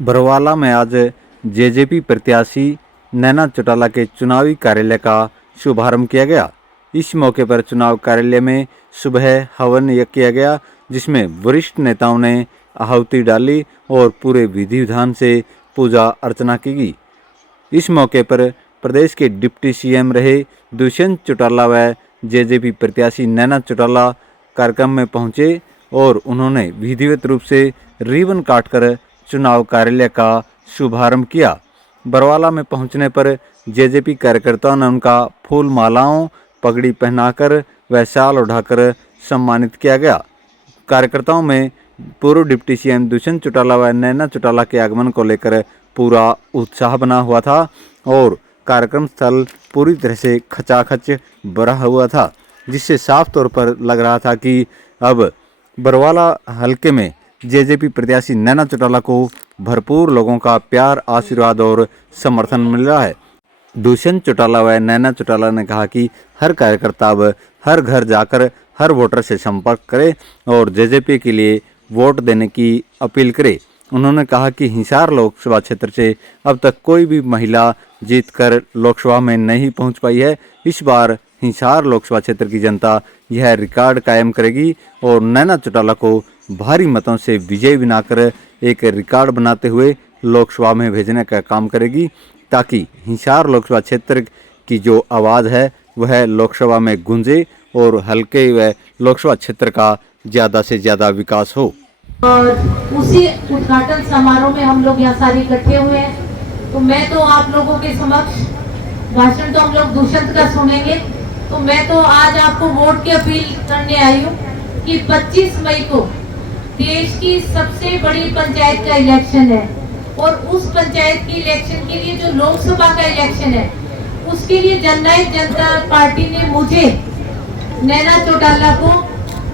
बरवाला में आज जेजेपी प्रत्याशी नैना चौटाला के चुनावी कार्यालय का शुभारंभ किया गया। इस मौके पर चुनाव कार्यालय में सुबह हवन किया गया, जिसमें वरिष्ठ नेताओं ने आहुति डाली और पूरे विधि विधान से पूजा अर्चना की गई। इस मौके पर प्रदेश के डिप्टी सीएम रहे दुष्यंत चौटाला व जेजेपी प्रत्याशी नैना चौटाला कार्यक्रम में पहुंचे और उन्होंने विधिवत रूप से रिबन काटकर चुनाव कार्यालय का शुभारंभ किया। बरवाला में पहुंचने पर जेजेपी कार्यकर्ताओं ने उनका फूल मालाओं, पगड़ी पहनाकर व शाल उठाकर सम्मानित किया गया। कार्यकर्ताओं में पूर्व डिप्टी सीएम दुष्यंत चौटाला व नैना चौटाला के आगमन को लेकर पूरा उत्साह बना हुआ था और कार्यक्रम स्थल पूरी तरह से खचाखच भरा हुआ था, जिससे साफ तौर पर लग रहा था कि अब बरवाला हलके में जेजेपी प्रत्याशी नैना चौटाला को भरपूर लोगों का प्यार, आशीर्वाद और समर्थन मिल रहा है। दुष्यंत चौटाला व नैना चौटाला ने कहा कि हर कार्यकर्ता अब हर घर जाकर हर वोटर से संपर्क करे और जेजेपी के लिए वोट देने की अपील करे। उन्होंने कहा कि हिसार लोकसभा क्षेत्र से अब तक कोई भी महिला जीतकर लोकसभा में नहीं पहुंच पाई है। इस बार हिसार लोकसभा क्षेत्र की जनता यह रिकॉर्ड कायम करेगी और नैना चौटाला को भारी मतों से विजयी बनाकर एक रिकॉर्ड बनाते हुए लोकसभा में भेजने का काम करेगी, ताकि हिसार लोकसभा क्षेत्र की जो आवाज़ है वह लोकसभा में गूंजे और हल्के व लोकसभा क्षेत्र का ज़्यादा से ज़्यादा विकास हो। और उसी उद्घाटन समारोह में हम लोग यहाँ सारे इकट्ठे हुए हैं। तो मैं तो आप लोगों के समक्ष भाषण तो हम लोग दुष्यंत का सुनेंगे, तो मैं तो आज आपको वोट की अपील करने आई हूँ कि 25 मई को देश की सबसे बड़ी पंचायत का इलेक्शन है और उस पंचायत की इलेक्शन के लिए जो लोकसभा का इलेक्शन है उसके लिए जननायक जनता पार्टी ने मुझे नैना चौटाला को,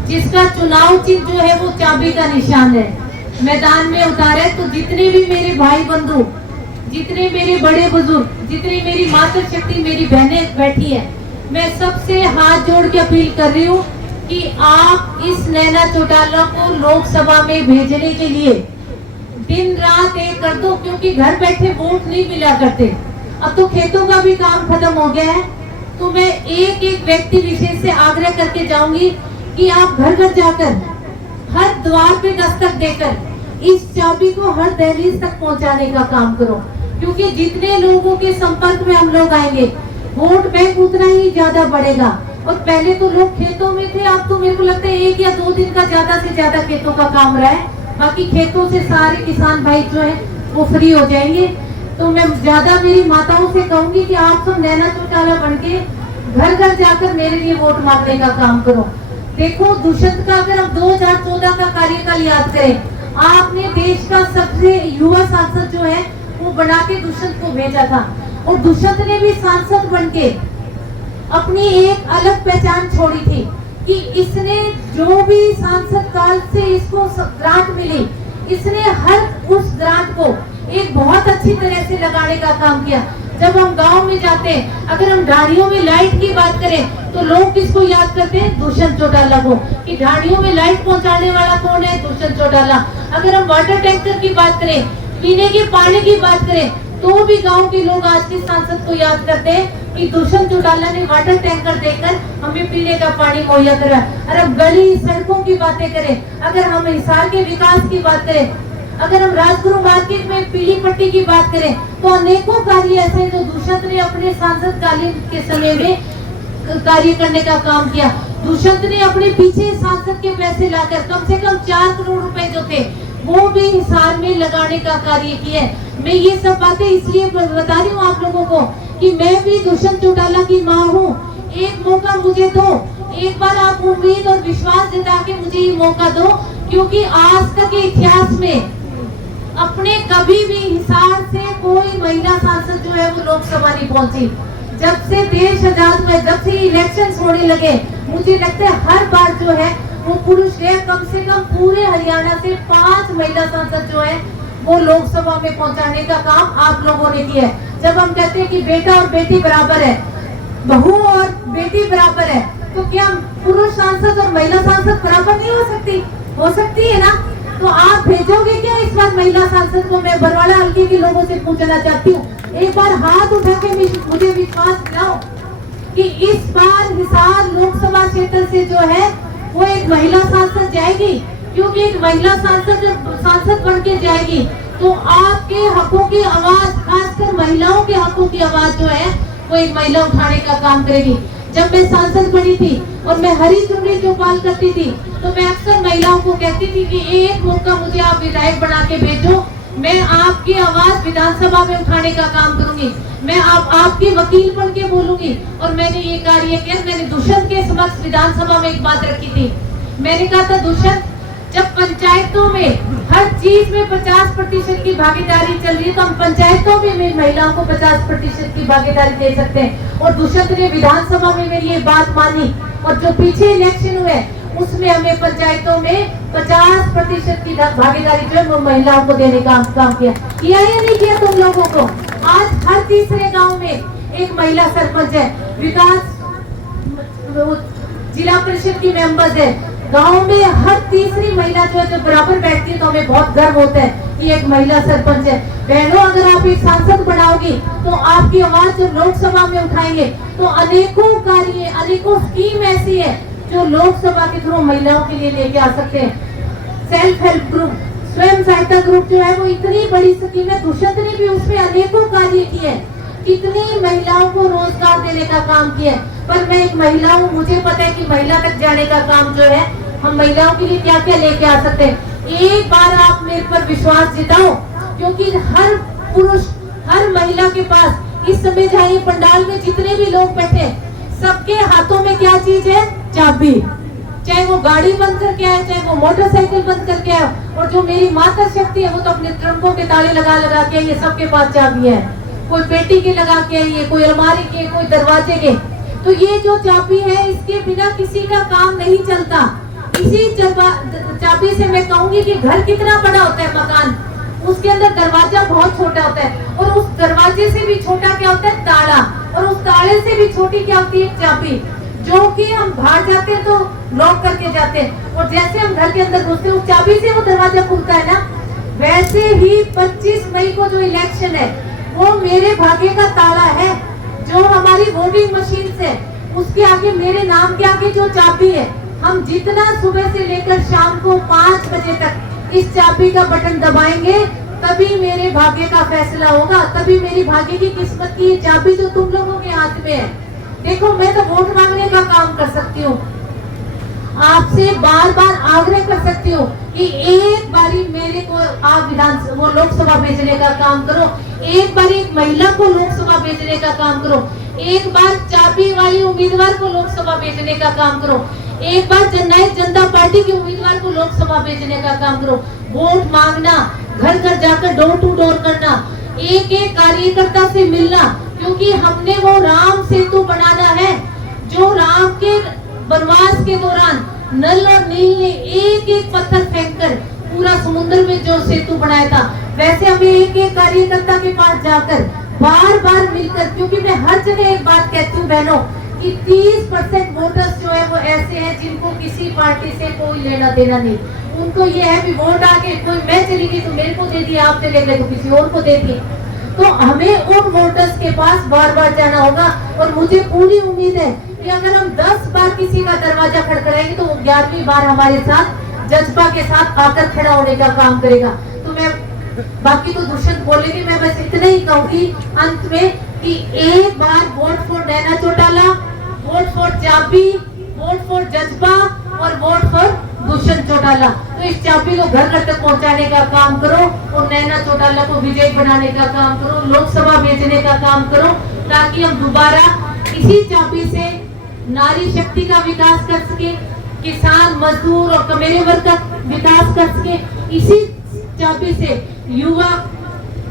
जिसका चुनाव चिन्ह जो है वो चाबी का निशान है, मैदान में उतारे। तो जितने भी मेरे भाई बंधु, जितने मेरे बड़े बुजुर्ग, जितनी मेरी मातृशक्ति मेरी बहनें बैठी है, मैं सबसे हाथ जोड़ के अपील कर रही हूँ कि आप इस नैना चौटाला को लोकसभा में भेजने के लिए दिन रात एक कर दो, क्योंकि घर बैठे वोट नहीं मिला करते। अब तो खेतों का भी काम खत्म हो गया है। तो मैं एक एक व्यक्ति विशेष से आग्रह करके जाऊंगी कि आप घर घर जाकर हर द्वार पे दस्तक देकर इस चाबी को हर दहलीज तक पहुंचाने का काम करो, क्योंकि जितने लोगों के संपर्क में हम लोग आएंगे वोट बैंक उतना ही ज्यादा बढ़ेगा। और पहले तो लोग खेतों में थे, अब तो मेरे को लगता है 1 या 2 दिन का ज्यादा से ज्यादा खेतों का काम रहा है, बाकी खेतों से सारे किसान भाई जो है वो फ्री हो जाएंगे। तो मैं ज्यादा मेरी माताओं से कहूंगी कि आप सब नैना चौटाला बन के घर घर जाकर मेरे लिए वोट मांगने का काम करो। देखो दुष्यंत का अगर हम 2014 का कार्यकाल याद करें, आपने देश का सबसे युवा सांसद जो है वो बना के दुष्यंत को भेजा था और दुष्यंत ने भी सांसद बन के अपनी एक अलग पहचान छोड़ी थी कि इसने जो भी सांसद काल से इसको ग्रांट मिली, इसने हर उस ग्रांट को एक बहुत अच्छी तरह से लगाने का काम किया। जब हम गांव में जाते हैं, अगर हम ढाणियों में लाइट की बात करें तो लोग किसको याद करते हैं? दुष्यंत चौटाला को, कि ढाणियों में लाइट पहुंचाने वाला कौन है? दुष्यंत चौटाला। अगर हम वाटर टैंकर की बात करें, पीने के पानी की बात करें, तो भी गांव के लोग आज के सांसद को याद करते हैं कि दुष्यंत चौटाला ने वाटर टैंकर देकर हमें पीने का पानी मुहैया करा। और अब गली सड़कों की बातें करें, अगर हम हिसार के विकास की बात करें, अगर हम राजगुरु मार्केट में पीली पट्टी की बात करें, तो अनेकों कार्य ऐसे जो दुष्यंत ने अपने सांसद कालीन के समय में कार्य करने का काम किया। दुष्यंत ने अपने पीछे सांसद के पैसे लाकर कम से कम 4 करोड़ रुपए जो थे वो भी हिसार में लगाने का कार्य किया है। मैं ये सब बातें इसलिए बता रही हूँ आप लोगों को कि मैं भी दुष्यंत चौटाला की माँ हूँ। एक मौका मुझे दो, एक बार आप उम्मीद और विश्वास जता के मुझे ये मौका दो, क्योंकि आज तक के इतिहास में अपने कभी भी हिसार से कोई महिला सांसद जो है वो लोकसभा नहीं पहुंची। जब से देश आजाद हुआ, जब से इलेक्शन होने लगे, मुझे लगता है हर बार जो है वो पुरुष है। कम से कम पूरे हरियाणा से 5 महिला सांसद जो है वो लोकसभा में पहुंचाने का काम आप लोगों ने किया है। जब हम कहते हैं कि बेटा और बेटी बराबर है, बहू और बेटी बराबर है, तो क्या पुरुष सांसद और महिला सांसद बराबर नहीं हो सकती? हो सकती है ना। तो आप भेजोगे क्या इस बार महिला सांसद को? मैं बरवाड़ा हल्के के लोगों से पूछना चाहती हूँ, एक बार हाथ उठा के मुझे विश्वास दिलाओ कि इस बार हिसार लोकसभा क्षेत्र से जो है वो एक महिला सांसद जाएगी, क्योंकि एक महिला सांसद बन के जाएगी तो आपके हकों की आवाज, खासकर महिलाओं के हकों की आवाज जो है वो एक महिला उठाने का काम करेगी। जब मैं सांसद बनी थी और मैं हरी चुनरी चौपाल करती थी तो मैं अक्सर महिलाओं को कहती थी कि एक मौका मुझे आप विधायक बना के भेजो, मैं आपकी आवाज विधानसभा में उठाने का काम करूंगी, मैं आपकी वकील बन के बोलूंगी। और मैंने ये कार्य किया। मैंने दुष्यंत के समक्ष विधानसभा में एक बात रखी थी। मैंने कहा था, दुष्यंत, जब पंचायतों में हर चीज में 50% की भागीदारी चल रही है तो हम पंचायतों में महिलाओं को 50% की भागीदारी दे सकते हैं। और दुष्यंत ने विधानसभा में मेरी ये बात मानी और जो पीछे इलेक्शन हुए उसमें हमें पंचायतों में 50% की भागीदारी जो है वो महिलाओं को देने का काम किया या नहीं किया तुम लोगों को? आज हर तीसरे गांव में एक महिला सरपंच है, विकास जिला परिषद की मेंबर्स है, गांव में हर तीसरी महिला जो है जो बराबर बैठती है तो हमें बहुत गर्व होता है कि एक महिला सरपंच है। बहनों, अगर आप एक सांसद बनाओगी तो आपकी आवाज जब लोकसभा में उठाएंगे तो अनेकों कार्य, अनेकों स्कीम ऐसी है जो लोकसभा के थ्रू महिलाओं के लिए लेके आ सकते हैं। सेल्फ हेल्प ग्रुप, स्वयं सहायता ग्रुप जो है वो इतनी बड़ी स्कीम है, दुष्यंत ने भी उसमें अनेकों कार्य किए हैं, कितनी महिलाओं को रोजगार देने का काम किया है। पर मैं एक महिला हूँ, मुझे पता है कि महिला तक जाने का काम जो है हम महिलाओं के लिए क्या क्या लेके आ सकते हैं। एक बार आप मेरे पर विश्वास जिताओ, क्योंकि हर पुरुष, हर महिला के पास इस समय जहाँ ये पंडाल में जितने भी लोग बैठे सबके हाथों में क्या चीज है? चाबी। चाहे वो गाड़ी बंद करके आए, चाहे वो मोटरसाइकिल बंद करके आए, और जो मेरी माता शक्ति है वो तो अपने ट्रंकों के ताले लगा लगा के ये सबके पास चाबी है। कोई पेटी के लगा के आई है, कोई अलमारी के, कोई दरवाजे के। तो ये जो चाबी है इसके बिना किसी का काम नहीं चलता। इसी चाबी से मैं कहूंगी कि घर कितना बड़ा होता है मकान, उसके अंदर दरवाजा बहुत छोटा होता है, और उस दरवाजे से भी छोटा क्या होता है? ताला। और उस ताले से भी छोटी क्या होती है? चाबी, जो कि हम बाहर जाते हैं तो लॉक करके जाते हैं, और जैसे हम घर के अंदर घुसते हैं उस चाबी से वो दरवाजा खुलता है ना। वैसे ही 25 मई को जो इलेक्शन है वो मेरे भाग्य का ताला है, जो हमारी वोटिंग मशीन है उसके आगे, मेरे नाम के आगे जो चाबी है, हम जितना सुबह से लेकर शाम को 5 बजे तक इस चाबी का बटन दबाएंगे तभी मेरे भाग्य का फैसला होगा, तभी मेरी भाग्य की किस्मत की चाबी जो तुम लोगों के हाथ में है। देखो, मैं तो वोट मांगने का काम कर सकती हूँ, आपसे बार बार आग्रह कर सकती हूँ कि एक बारी मेरे को आप वो लोकसभा भेजने का काम करो, एक बार एक महिला को लोकसभा भेजने का काम करो, एक बार चाबी वाली उम्मीदवार को लोकसभा भेजने का काम करो, एक बार जननायक जनता पार्टी के उम्मीदवार को लोकसभा भेजने का काम करो। वोट मांगना, घर घर जाकर डोर टू डोर करना, एक एक कार्यकर्ता से मिलना, क्योंकि हमने वो राम सेतु बनाना है जो राम के वनवास के दौरान नल और नील ने एक एक पत्थर फेंककर पूरा समुद्र में जो सेतु बनाया था, वैसे हमें एक एक कार्यकर्ता के पास जाकर बार बार मिलकर, क्योंकि मैं हर जगह एक बात कहती हूँ बहनों कि 30% वोटर्स जो है वो ऐसे हैं जिनको किसी पार्टी से कोई लेना देना नहीं। उनको ये है कि वोट आके कोई मैं चली गई तो मेरे को दे दिया, आप चले गए तो किसी और को दे दिए। तो हमें उन वोटर्स के पास बार बार जाना होगा, और मुझे पूरी उम्मीद है कि अगर हम 10 बार किसी का दरवाजा खड़खड़ाएंगे तो 11वीं बार हमारे साथ जज्बा के साथ आकर खड़ा होने का काम करेगा। तो मैं बाकी तो दुष्यंत बोलेंगे, मैं बस इतना ही कहूंगी अंत में कि एक बार vote for Naina Chautala, vote for चाबी, वोट फॉर जज्बा और वोट फॉर दुष्यंत चौटाला। तो इस चाबी को घर घर तक पहुंचाने का काम करो और नैना चौटाला को विजयी बनाने का काम करो, लोकसभा भेजने का काम करो, ताकि हम दोबारा इसी चाबी से नारी शक्ति का विकास कर सके, किसान, मजदूर और कमेरे वर्ग का विकास कर सके, इसी चाबी से युवा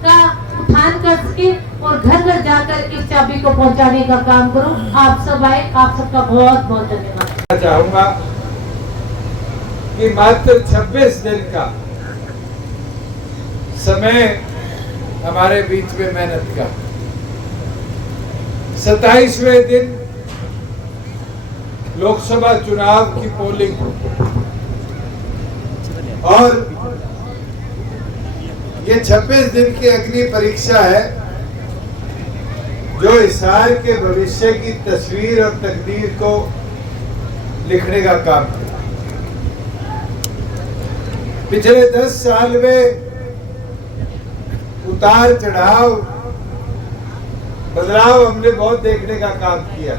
का उत्थान कर सके और घर घर जाकर इस चाबी को पहुंचाने का काम करो। आप सब आए, आप सबका बहुत बहुत धन्यवाद। चाहूंगा कि मात्र 26 दिन का समय हमारे बीच में मेहनत का, 27वें दिन लोकसभा चुनाव की पोलिंग और ये 26 दिन की अग्नि परीक्षा है जो हिसार के भविष्य की तस्वीर और तकदीर को लिखने का काम किया। पिछले 10 साल में उतार चढ़ाव बदलाव हमने बहुत देखने का काम किया,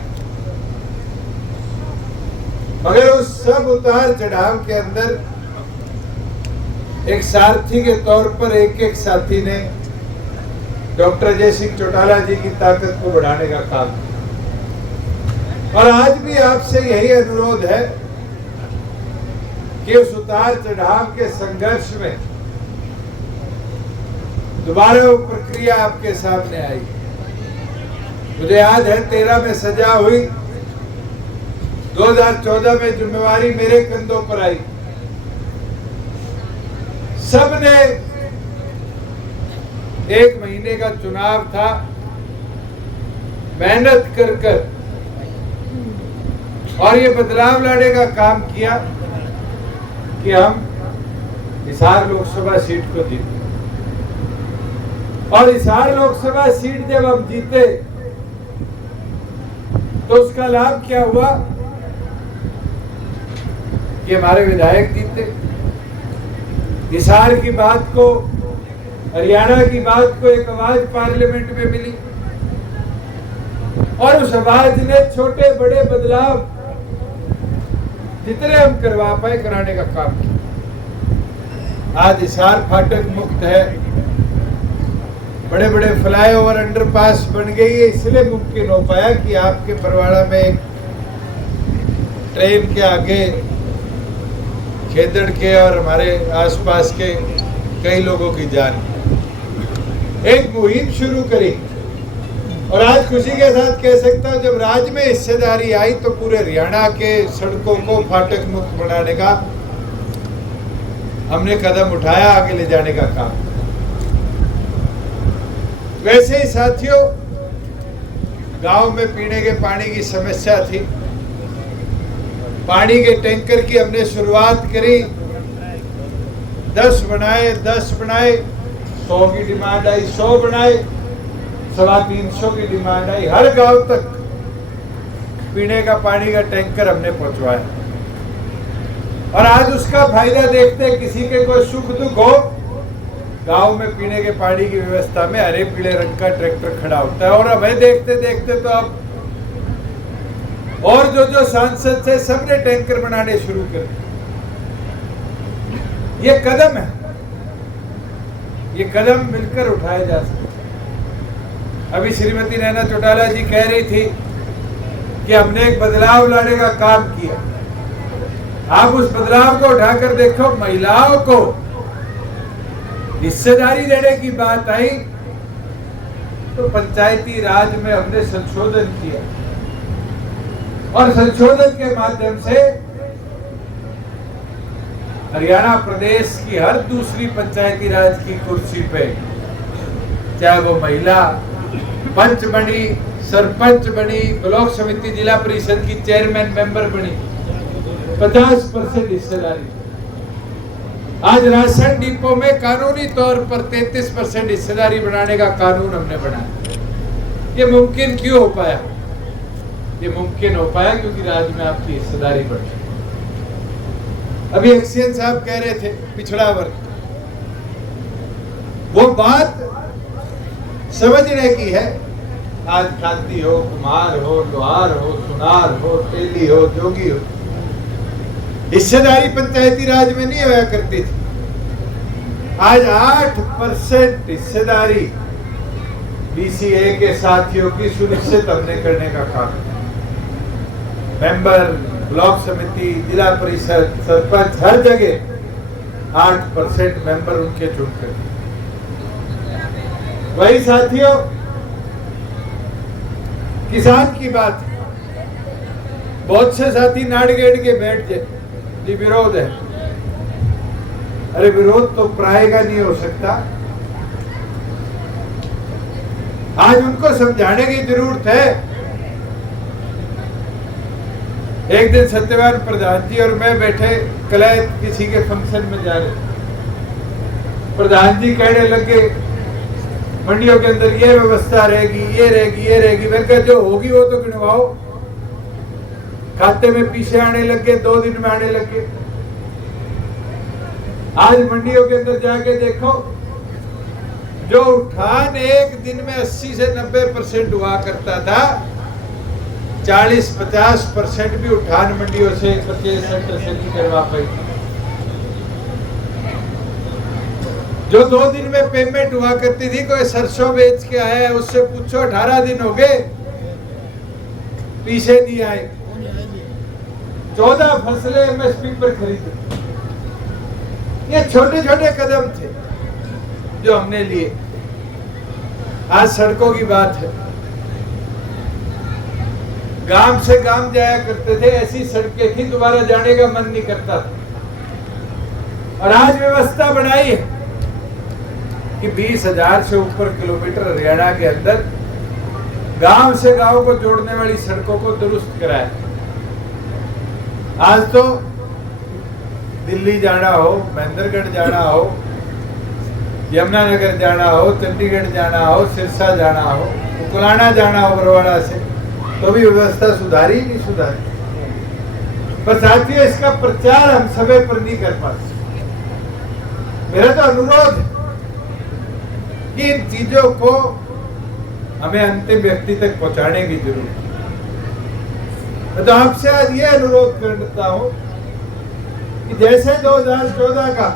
मगर उस सब उतार चढ़ाव के अंदर एक सारथी के तौर पर एक एक साथी ने डॉक्टर अजय सिंह चौटाला जी की ताकत को बढ़ाने का काम किया। और आज भी आपसे यही अनुरोध है कि उस उतार चढ़ाव के संघर्ष में दोबारा वो प्रक्रिया आपके सामने आई। मुझे याद है 13 में सजा हुई, 2014 में जिम्मेवारी मेरे कंधों पर आई। सबने 1 महीने का चुनाव था, मेहनत कर और ये बदलाव लाने का काम किया कि हम हिसार लोकसभा सीट को जीते। और हिसार लोकसभा सीट जब हम जीते तो उसका लाभ क्या हुआ कि हमारे विधायक जीते। हिसार की बात को, हरियाणा की बात को एक आवाज पार्लियामेंट में मिली और उस आवाज ने छोटे बड़े बदलाव जितने हम करवा पाए कराने का काम किया। आज हिसार फाटक मुक्त है, बड़े बड़े फ्लाईओवर अंडरपास बन गई है। इसलिए मुमकिन हो पाया कि आपके बरवाड़ा में एक ट्रेन के आगे खेदड़ के और हमारे आसपास के कई लोगों की जान। एक मुहिम शुरू करी और आज खुशी के साथ कह सकता हूं जब राज्य में हिस्सेदारी आई तो पूरे हरियाणा के सड़कों को फाटक मुक्त बनाने का हमने कदम उठाया, आगे ले जाने का काम। वैसे ही साथियों, गांव में पीने के पानी की समस्या थी। पानी के टैंकर की हमने शुरुआत करी, 10 बनाए, 100 की डिमांड आई, 100 बनाए, 350 की डिमांड आई। हर गांव तक पीने का पानी का टैंकर हमने पहुंचवाया और आज उसका फायदा देखते किसी के कोई सुख दुख हो, गांव में पीने के पानी की व्यवस्था में हरे पीले रंग का ट्रैक्टर खड़ा होता है। और हमें देखते देखते तो अब और जो सांसद थे सबने टैंकर बनाने शुरू कर दिए। ये कदम है, ये कदम मिलकर उठाए जा सकते। अभी श्रीमती नैना चौटाला जी कह रही थी कि हमने एक बदलाव लाने का काम किया। आप उस बदलाव को उठाकर देखो, महिलाओं को हिस्सेदारी देने की बात आई तो पंचायती राज में हमने संशोधन किया और संशोधन के माध्यम से हरियाणा प्रदेश की हर दूसरी पंचायती राज की कुर्सी पे, चाहे वो महिला पंच बनी, सरपंच बनी, ब्लॉक समिति जिला परिषद की चेयरमैन मेंबर बनी, 50% हिस्सेदारी। आज राशन डिपो में कानूनी तौर पर 33% हिस्सेदारी बनाने का कानून हमने बनाया। ये मुमकिन क्यों हो पाया? ये मुमकिन हो पाया क्योंकि राज्य में आपकी हिस्सेदारी बढ़ी। अभी एक्सीएन साहब कह रहे थे पिछड़ा वर्ग, वो बात समझने की है। आज खाती हो, कुम्हार हो, लोहार हो, सुनार हो, तेली हो, जोगी हो, हिस्सेदारी पंचायती राज में नहीं होया करती थी। आज 8% हिस्सेदारी बीसीए के साथियों की सुनिश्चित हमने करने का काम। मेंबर, ब्लॉक समिति, जिला परिषद, सरपंच, हर जगह 8% मेंबर उनके चुनकर। वही साथियों, किसान की बात, बहुत से साथी नाड़गेड़ के बैठ जाए जी विरोध है। अरे विरोध तो प्रायः नहीं हो सकता। आज उनको समझाने की जरूरत है। एक दिन सत्यवान प्रधान जी और मैं बैठे कलैत किसी के फंक्शन में जा रहे, प्रधान जी कहने लगे मंडियों के अंदर ये व्यवस्था रहेगी, ये रहेगी, ये रहेगी। मैं कहा जो होगी वो तो गिनवाओ। खाते में पीछे आने लगे, 2 दिन में आने लगे। आज मंडियों के अंदर जाके देखो, जो उठान एक दिन में 80 से 90% हुआ करता था, 40-50% भी उठान मंडियों से परचेज सेंटर से नहीं करवा पाई। जो 2 दिन में पेमेंट हुआ करती थी, कोई सरसों बेच के आया है उससे पूछो 18 दिन हो गए पीछे नहीं आए। 14 फसलें एमएसपी पर खरीदी। ये छोटे छोटे कदम थे जो हमने लिए। आज सड़कों की बात है, गांव से गांव जाया करते थे, ऐसी सड़कें थी दोबारा जाने का मन नहीं करता था। और आज व्यवस्था बनाई है कि 20,000 से ऊपर किलोमीटर हरियाणा के अंदर गांव से गांव को जोड़ने वाली सड़कों को दुरुस्त कराया। आज तो दिल्ली जाना हो, महेंद्रगढ़ जाना हो, यमुनानगर जाना हो, चंडीगढ़ जाना हो, सिरसा जाना हो, कुलाना जाना हो बरवाड़ा से, तो भी व्यवस्था सुधारी नहीं सुधारी। पर साथियों, इसका प्रचार हम समय पर नहीं कर पाते। मेरा तो अनुरोध है कि इन चीजों को हमें अंतिम व्यक्ति तक पहुंचाने की जरूरत है। मैं तो आपसे आज ये अनुरोध करता हूं कि जैसे 2014 का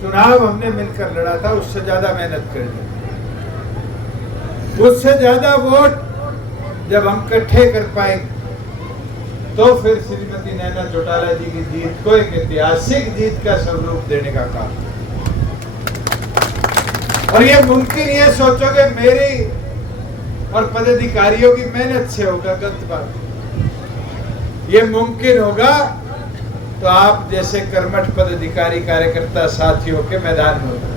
चुनाव हमने मिलकर लड़ा था, उससे ज्यादा मेहनत करनी, उससे ज्यादा वोट जब हम इकट्ठे कर पाए तो फिर श्रीमती नैना चौटाला जी की जीत को एक ऐतिहासिक जीत का स्वरूप देने का काम। और ये मुमकिन, ये सोचोगे मेरी और पदाधिकारियों की मेहनत से होगा, गलत बात। ये मुमकिन होगा तो आप जैसे कर्मठ पदाधिकारी कार्यकर्ता साथियों के मैदान में होगा।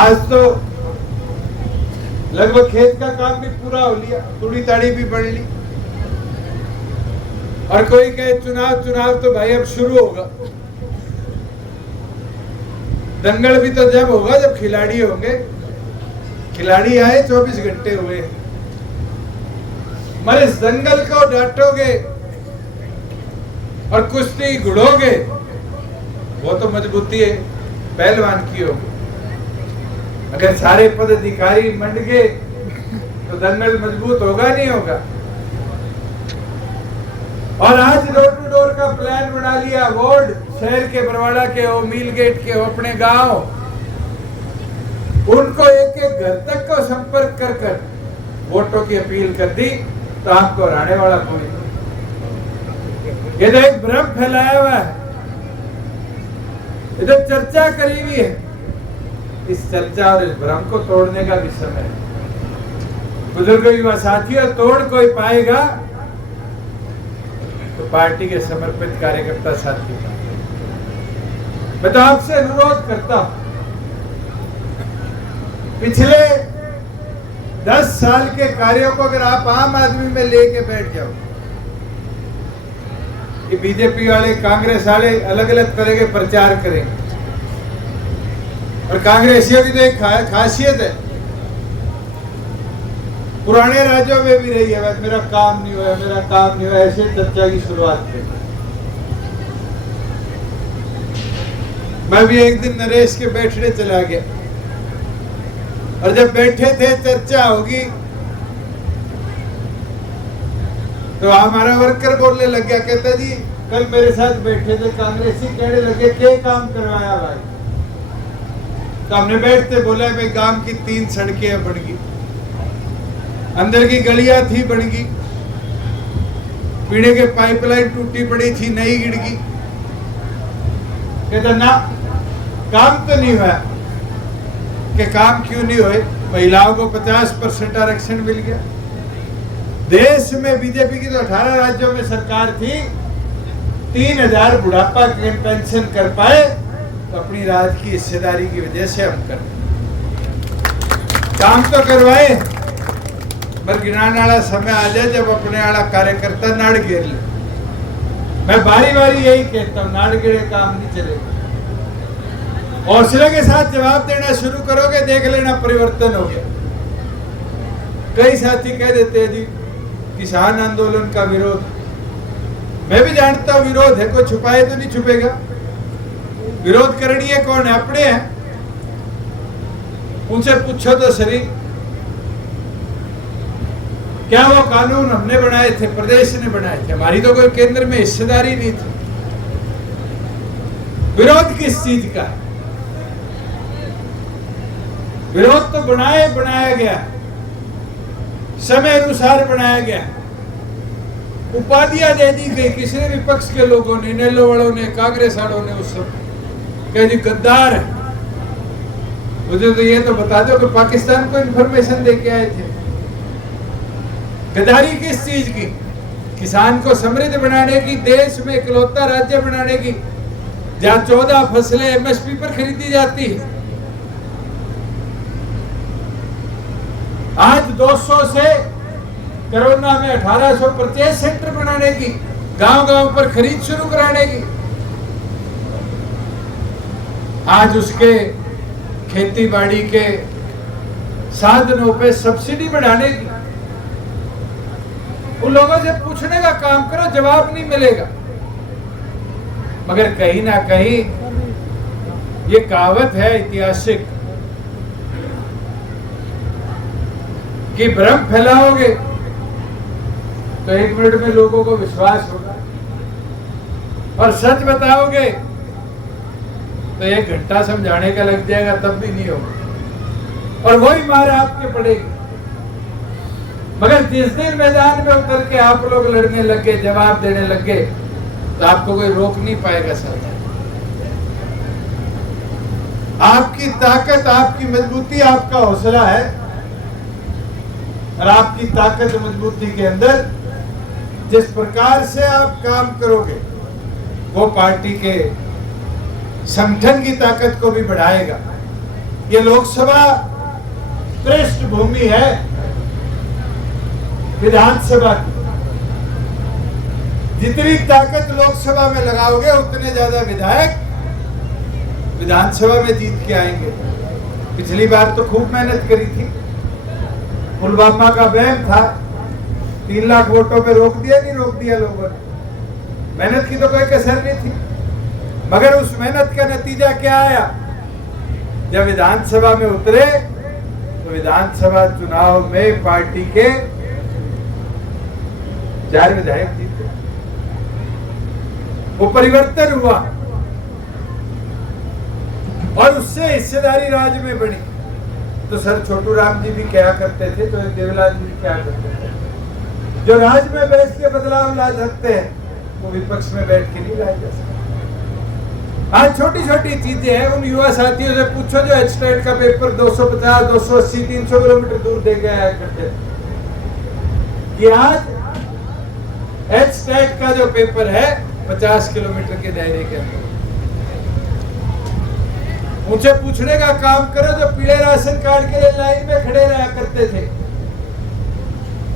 आज तो लगभग खेत का काम भी पूरा हो लिया, तूड़ी ताड़ी भी बढ़ ली, और कोई कहे चुनाव तो भाई अब शुरू होगा। दंगल भी तो जब होगा जब खिलाड़ी होंगे। खिलाड़ी आए 24 घंटे हुए, मगर इस दंगल को डांटोगे और कुश्ती गुड़ोगे, वो तो मजबूती है पहलवान की होगी। अगर सारे पदाधिकारी मंड गए तो दंगल मजबूत होगा नहीं होगा। और आज डोर टू डोर का प्लान बना लिया। वार्ड शहर के, बरवाड़ा के हो, मील गेट के हो, अपने गांव, उनको एक एक घर तक को संपर्क कर कर वोटों की अपील कर दी तो आपको हराने वाला कोई। ये तो एक भ्रम फैलाया हुआ है, ये तो चर्चा करी हुई है। इस चर्चा और इस भ्रम को तोड़ने का भी समय है। बुजुर्ग युवा साथियों, तोड़ कोई पाएगा तो पार्टी के समर्पित कार्यकर्ता साथी। मैं तो आपसे अनुरोध करता हूं, पिछले 10 साल के कार्यों को अगर आप आम आदमी में लेके बैठ जाओ, कि बीजेपी वाले, कांग्रेस वाले अलग अलग तरह के प्रचार करेंगे, और कांग्रेसियों की तो एक खासियत है, पुराने राज्यों में भी रही है, मेरा काम नहीं हुआ, मेरा काम नहीं हुआ, ऐसे चर्चा की शुरुआत की। मैं भी एक दिन नरेश के बैठने चला गया, और जब बैठे थे चर्चा होगी तो हमारा वर्कर बोलने लग गया, कहता जी कल मेरे साथ बैठे थे कांग्रेसी, कहने लगे क्या काम करवाया भाई। तो हमने बैठते बोला भाई गांव की 3 सड़कें बन गई, अंदर की गलियां थी बन गई, पीने के पाइपलाइन टूटी पड़ी थी नई गिर गई। कहता ना काम तो नहीं हुआ। कि काम क्यों नहीं हुए? महिलाओं को 50% आरक्षण मिल गया। देश में बीजेपी की तो 18 राज्यों में सरकार थी, 3000 बुढ़ापा पेंशन कर पाए तो अपनी राज की हिस्सेदारी की वजह से हम कर काम तो करवाए। पर गिनाने वाला समय आ जाए जब अपने वाला कार्यकर्ता नाड़ घेर ले। मैं बारी बारी यही कहता हूँ, नाड़ घेरे काम नहीं चलेगा। हौसले के साथ जवाब देना शुरू करोगे, देख लेना परिवर्तन हो गया। कई साथी कह देते हैं जी किसान आंदोलन का विरोध, मैं भी जानता हूं विरोध है, कोई छुपाए तो नहीं छुपेगा। विरोध करनी है कौन है? अपने हैं। उनसे पूछो तो सही, क्या वो कानून हमने बनाए थे, प्रदेश ने बनाए थे? हमारी तो कोई केंद्र में हिस्सेदारी नहीं थी। विरोध किस चीज का है? विरोध तो बनाया गया, समय अनुसार बनाया गया, उपाधियां दे दी गई किसी ने, विपक्ष के लोगों ने, नेलो वालों ने, कांग्रेस वालों ने, उस सब कह जी गद्दार है। मुझे तो ये तो बता दो कि पाकिस्तान को इंफॉर्मेशन दे के आए थे। गद्दारी किस चीज की? किसान को समृद्ध बनाने की, देश में इकलौता राज्य बनाने की, जहां 14 फसलें एमएसपी पर खरीदी जाती है। आज 200 से कोरोना में 1800 परचेज सेंटर बनाने की, गांव-गांव पर खरीद शुरू कराने की, आज उसके खेती बाड़ी के साधनों पे सब्सिडी बढ़ाने की। उन लोगों से पूछने का काम करो, जवाब नहीं मिलेगा। मगर कहीं ना कहीं ये कहावत है ऐतिहासिक कि भ्रम फैलाओगे तो 1 मिनट में लोगों को विश्वास होगा, और सच बताओगे तो 1 घंटा समझाने का लग जाएगा, तब भी नहीं होगा, और वही मार आपके पड़ेगी। मगर जिस दिन मैदान में उतर के आप लोग लड़ने लगे, जवाब देने लगे, तो आपको कोई रोक नहीं पाएगा। साथ आपकी ताकत, आपकी मजबूती, आपका हौसला है, और आपकी ताकत मजबूती के अंदर जिस प्रकार से आप काम करोगे वो पार्टी के संगठन की ताकत को भी बढ़ाएगा। ये लोकसभा पृष्ठभूमि है विधानसभा की। जितनी ताकत लोकसभा में लगाओगे उतने ज्यादा विधायक विधानसभा में जीत के आएंगे। पिछली बार तो खूब मेहनत करी थी, पुलवामा का बहम था, 3 लाख वोटों पे रोक दिया लोगों ने। मेहनत की तो कोई कसर नहीं थी, मगर उस मेहनत का नतीजा क्या आया? जब विधानसभा में उतरे तो विधानसभा चुनाव में पार्टी के 4 विधायक जीते। वो परिवर्तन हुआ और उससे हिस्सेदारी राज्य में बढ़ी। तो सर छोटू राम जी भी क्या करते थे, तो देवलाल जी भी क्या करते थे, जो राज्य में बैठ के बदलाव ला सकते हैं वो विपक्ष में बैठ के नहीं लाए जा सकते। आज छोटी छोटी चीजें हैं। उन युवा साथियों से पूछो जो एचटेट का पेपर 250, 280, 300 किलोमीटर दूर दे के आया करते कि आज एचटेट का जो पेपर है 50 किलोमीटर के दायरे के अंदर। मुझे पूछने का काम करो जो पीले राशन कार्ड के लिए लाइन में खड़े रहा करते थे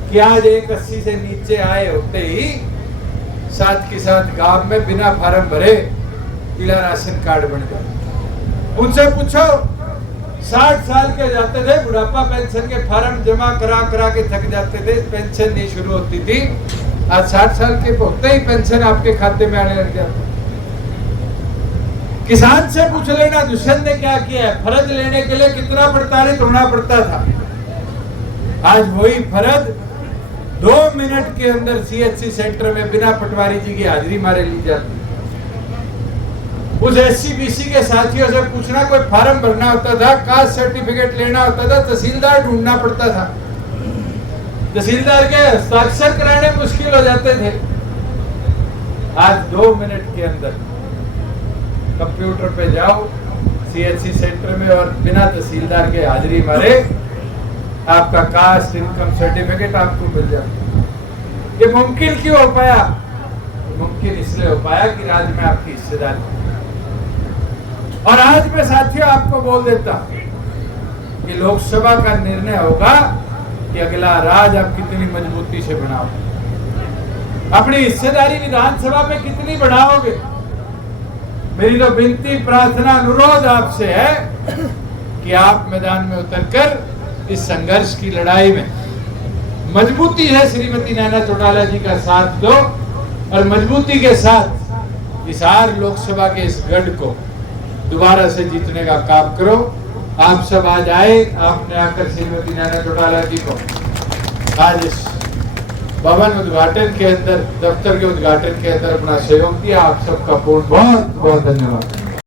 कि आज 180 से नीचे आए होते ही साथ के साथ गांव में बिना फार्म भरे पीला राशन कार्ड बन गया। उनसे पूछो 60 साल के जाते थे, बुढ़ापा पेंशन के फार्म जमा करा के थक जाते थे, पेंशन नहीं शुरू होती थी। आज 60 साल के होते ही पेंशन आपके खाते में आने लग जाती। किसान से पूछ लेना दुष्यंत ने क्या किया है। फर्ज लेने के लिए कितना प्रताड़ित होना पड़ता था, आज वही फर्ज 2 मिनट के अंदर सीएचसी सेंटर में बिना पटवारी जी की हाजिरी मारे ली जाती। उस एससी-बीसी के साथियों से पूछना, कोई फार्म भरना होता था, कास्ट सर्टिफिकेट लेना होता था, तहसीलदार ढूंढना पड़ता था, तहसीलदार के हस्ताक्षर कराने मुश्किल हो जाते थे। आज 2 मिनट के अंदर कंप्यूटर पे जाओ सीएचसी सेंटर में और बिना तहसीलदार के हाजिरी मारे आपका कास्ट इनकम सर्टिफिकेट आपको मिल जाता। ये मुमकिन क्यों हो पाया? मुमकिन इसलिए हो पाया कि राज्य में आपकी हिस्सेदारी। और आज मैं साथियों आपको बोल देता कि लोकसभा का निर्णय होगा कि अगला राज आप कितनी मजबूती से बनाओ, अपनी हिस्सेदारी विधानसभा में कितनी बढ़ाओगे। मेरी तो विनती, प्रार्थना, अनुरोध आपसे है कि आप मैदान में उतरकर इस संघर्ष की लड़ाई में मजबूती है श्रीमती नैना चौटाला जी का साथ दो और मजबूती के साथ इस हार लोकसभा के इस गढ़ को दोबारा से जीतने का काम करो। आप सब आज आए, आपने आकर श्रीमती नैना चौटाला जी को आज इस भवन उद्घाटन के अंदर, दफ्तर के उद्घाटन के अंदर अपना सहयोग दिया। आप सबका बहुत बहुत धन्यवाद।